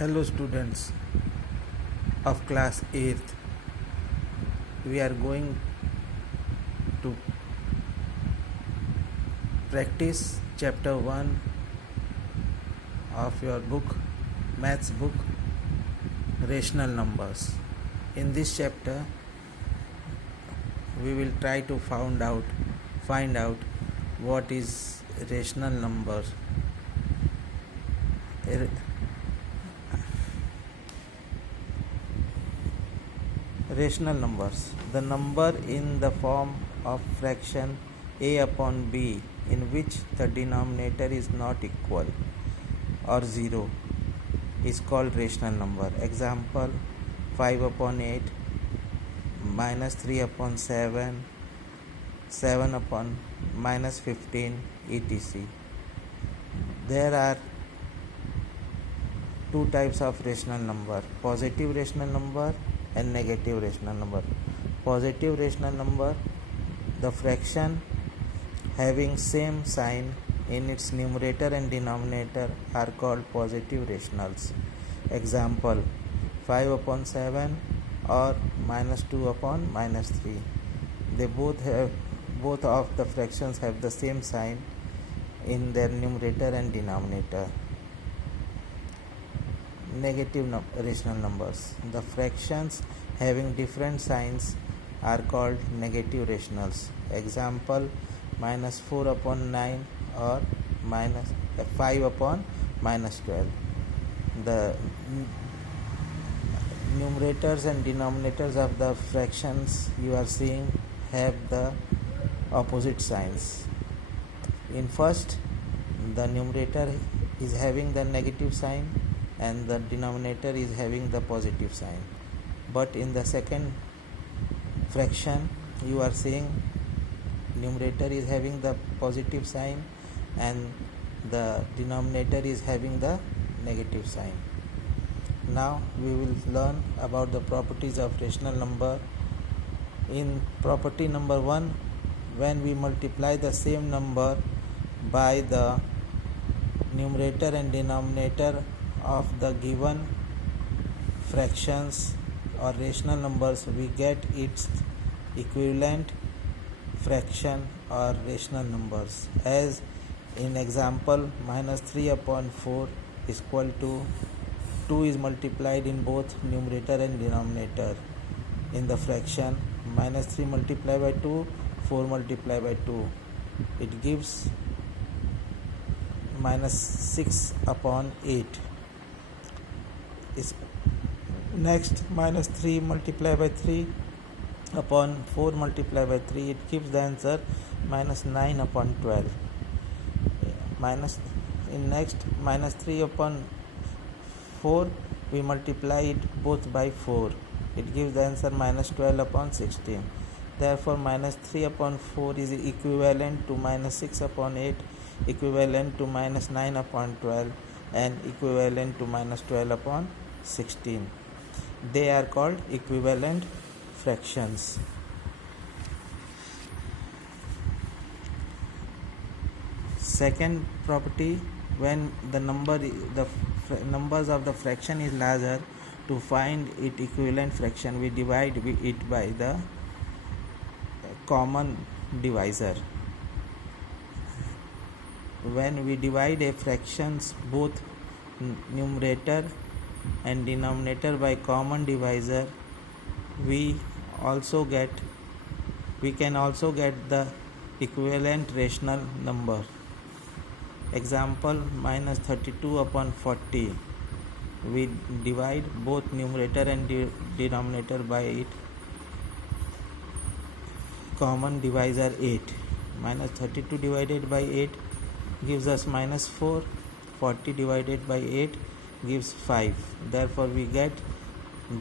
Hello students of class 8th. We are going to practice chapter 1 of your book, maths book, rational numbers. In this chapter we will try to find out what is rational number. Rational numbers. The number in the form of fraction a upon b in which the denominator is not equal or 0 is called rational number. Example 5 upon 8, minus 3 upon 7, 7 upon minus 15, etc. There are two types of rational number: positive rational number and negative rational number. Positive rational number, the fraction having same sign in its numerator and denominator are called positive rationals. Example 5 upon 7 or minus 2 upon minus 3. They both of the fractions have the same sign in their numerator and denominator. Negative rational numbers. The fractions having different signs are called negative rationals. Example minus 4 upon 9 or minus 5 upon minus 12. The numerators and denominators of the fractions you are seeing have the opposite signs. In first, the numerator is having the negative sign and the denominator is having the positive sign. But in the second fraction, you are seeing numerator is having the positive sign and the denominator is having the negative sign. Now we will learn about the properties of rational number. In property number 1, when we multiply the same number by the numerator and denominator of the given fractions or rational numbers, we get its equivalent fraction or rational numbers. As in example, minus 3 upon 4 is equal to 2 is multiplied in both numerator and denominator. In the fraction, minus 3 multiplied by 2, 4 multiplied by 2, it gives minus 6 upon 8. Next, minus 3 multiplied by 3 upon 4 multiplied by 3, it gives the answer minus 9 upon 12. Minus 3 upon 4, we multiply it both by 4, it gives the answer minus 12 upon 16. Therefore minus 3 upon 4 is equivalent to minus 6 upon 8, equivalent to minus 9 upon 12, and equivalent to minus 12 upon 16. They are called equivalent fractions. Second property, when the numbers of the fraction is larger, to find its equivalent fraction, we divide it by the common divisor. When we divide a fractions both numerator and denominator by common divisor, we can also get the equivalent rational number. Example minus 32 upon 40, we divide both numerator and denominator by it common divisor 8. Minus 32 divided by 8 gives us minus 4, 40 divided by 8 gives 5. Therefore we get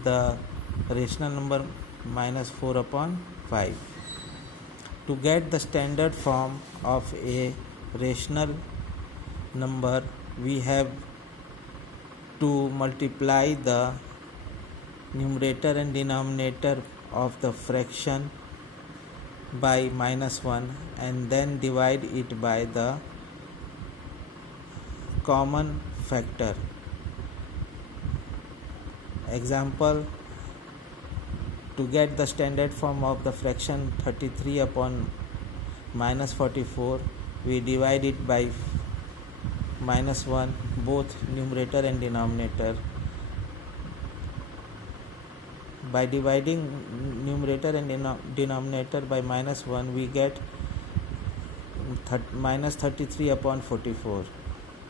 the rational number minus 4 upon 5. To get the standard form of a rational number, we have to multiply the numerator and denominator of the fraction by minus 1 and then divide it by the common factor. Example, to get the standard form of the fraction 33 upon minus 44, we divide it by minus 1, both numerator and denominator. By dividing numerator and denominator by minus 1, we get minus 33 upon 44.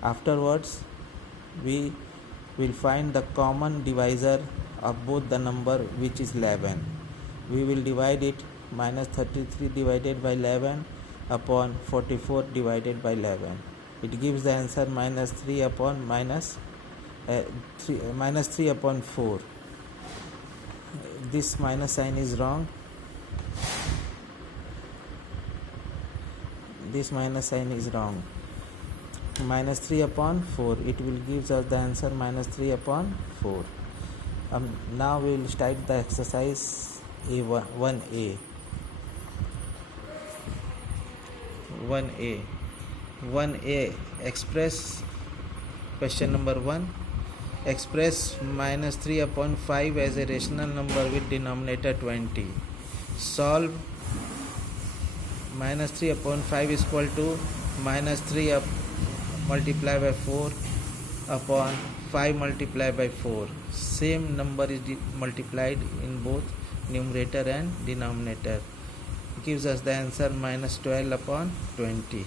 Afterwards, we will find the common divisor of both the number, which is 11. We will divide it minus 33 divided by 11 upon 44 divided by 11. It gives the answer minus 3 upon minus 3 upon 4. This minus sign is wrong. This minus sign is wrong. Minus 3 upon 4. It will give us the answer minus 3 upon 4. Now we will start the exercise A1, 1A. 1A. 1A. Express question number 1. Express minus 3 upon 5 as a rational number with denominator 20. Solve minus 3 upon 5 is equal to minus 3 multiplied by 4 upon 5 multiplied by 4. Same number is multiplied in both numerator and denominator. Gives us the answer minus 12 upon 20.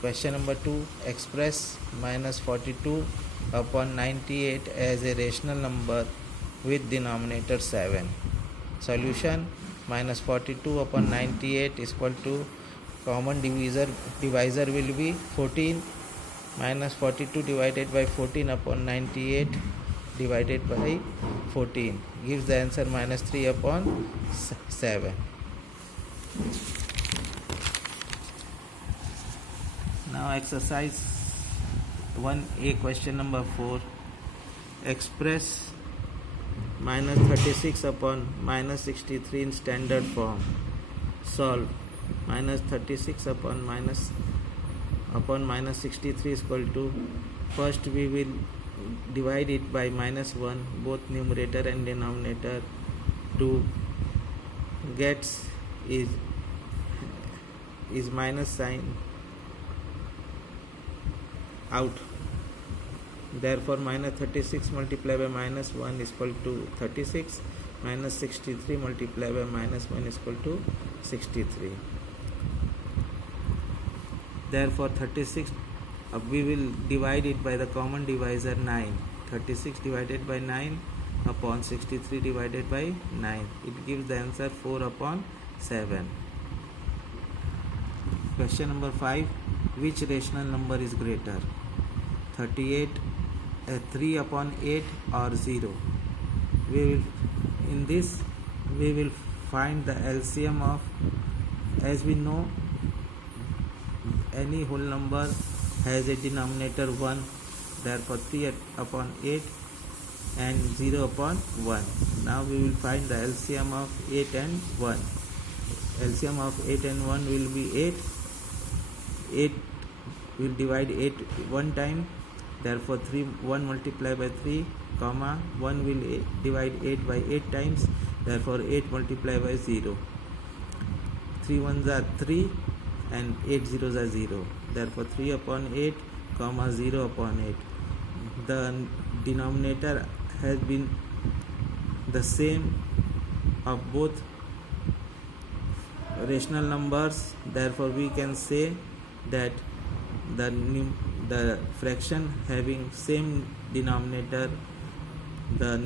Question number 2. Express minus 42 upon 98 as a rational number with denominator 7. Solution, minus 42 upon 98 is equal to common divisor will be 14. Minus 42 divided by 14 upon 98 divided by 14 gives the answer minus 3 upon 7. Now exercise 1A question number 4. Express minus 36 upon minus 63 in standard form. Solve. Minus 36 upon minus 63 is equal to, first we will divide it by minus 1, both numerator and denominator. To get is minus sign out. Therefore minus 36 multiplied by minus 1 is equal to 36. Minus 63 multiplied by minus 1 is equal to 63. Therefore 36, we will divide it by the common divisor 9. 36 divided by 9 upon 63 divided by 9. It gives the answer 4 upon 7. Question number 5. Which rational number is greater? 38, 3 upon 8 or 0? We will find the LCM of, as we know, any whole number has a denominator 1, therefore 3 upon 8 and 0 upon 1. Now we will find the LCM of 8 and 1. LCM of 8 and 1 will be 8. 8 will divide 8 one time, therefore 1 multiplied by 3, comma 1 will divide 8 by 8 times, therefore 8 multiplied by 0. 3 ones are 3 and 8 zeros are 0, therefore 3 upon 8, comma 0 upon 8. The denominator has been the same of both rational numbers, therefore we can say that the fraction having same denominator, the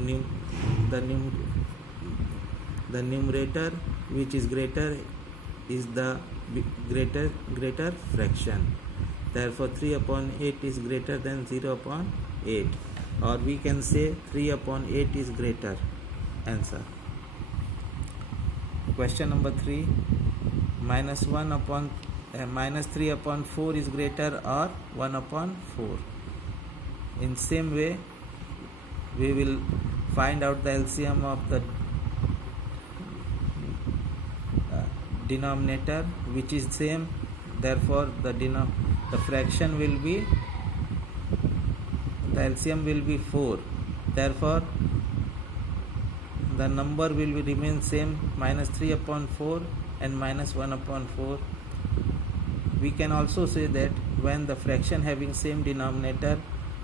numerator which is greater is the greater fraction. Therefore 3 upon 8 is greater than 0 upon 8, or we can say 3 upon 8 is greater. Answer. Question number 3. Minus 3 upon 4 is greater or 1 upon 4. In same way, we will find out the LCM of the denominator, which is same, therefore the fraction will be, the LCM will be 4. Therefore the number will remain same, minus 3 upon 4 and minus 1 upon 4. We can also say that when the fraction having same denominator,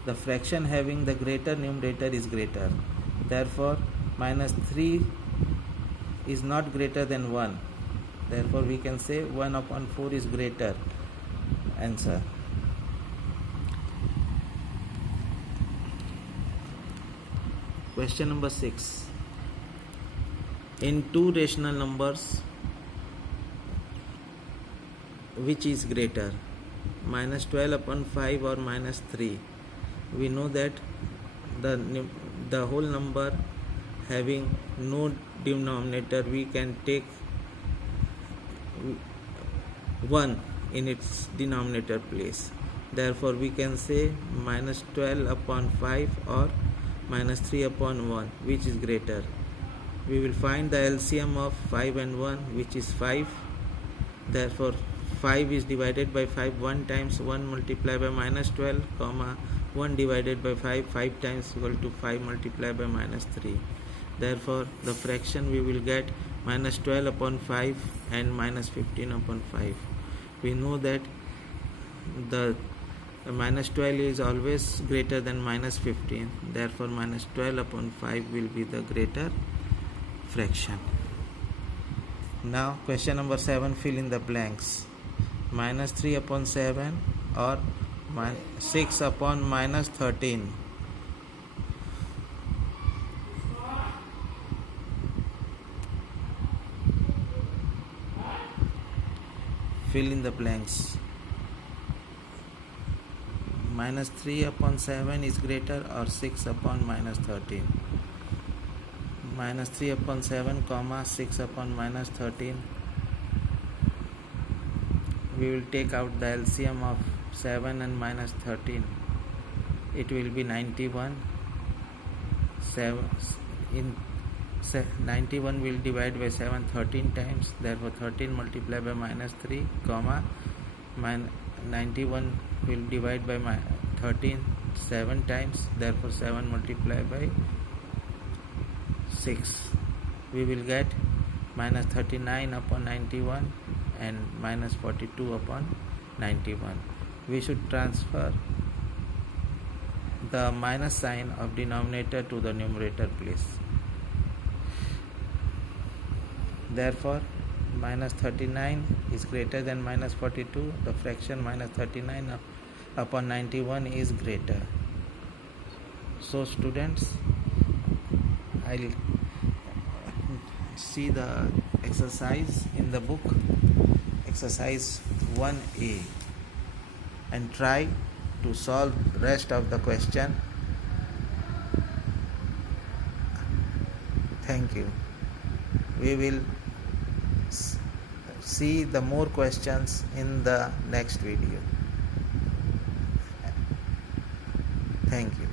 the fraction having the greater numerator is greater. Therefore minus 3 is not greater than 1. Therefore we can say 1 upon 4 is greater. Answer. Question number 6. In two rational numbers, which is greater, minus 12 upon 5 or minus 3? We know that the whole number having no denominator, we can take 1 in its denominator place. Therefore we can say minus 12 upon 5 or minus 3 upon 1, which is greater. We will find the LCM of 5 and 1, which is 5. Therefore 5 is divided by 5 1 times, 1 multiplied by minus 12, comma 1 divided by 5 times equal to 5 multiplied by minus 3. Therefore the fraction we will get minus 12 upon 5 and minus 15 upon 5. We know that the minus 12 is always greater than minus 15. Therefore minus 12 upon 5 will be the greater fraction. Now question number 7, fill in the blanks. Minus 3 upon 7 or 6 upon minus 13. Fill in the blanks. Minus 3 upon 7 is greater or 6 upon minus 13. Minus 3 upon 7 comma 6 upon minus 13. We will take out the LCM of 7 and minus 13. It will be 91. 91 will divide by 7 13 times. Therefore 13 multiplied by minus 3 comma 91 will divide by 13 7 times. Therefore 7 multiplied by 6. We will get minus 39 upon 91 and minus 42 upon 91. We should transfer the minus sign of denominator to the numerator place. Therefore minus 39 is greater than minus 42. The fraction minus 39 upon 91 is greater. So students, I'll see the exercise in the book, exercise 1A, and try to solve rest of the question. Thank you. We will see the more questions in the next video. Thank you.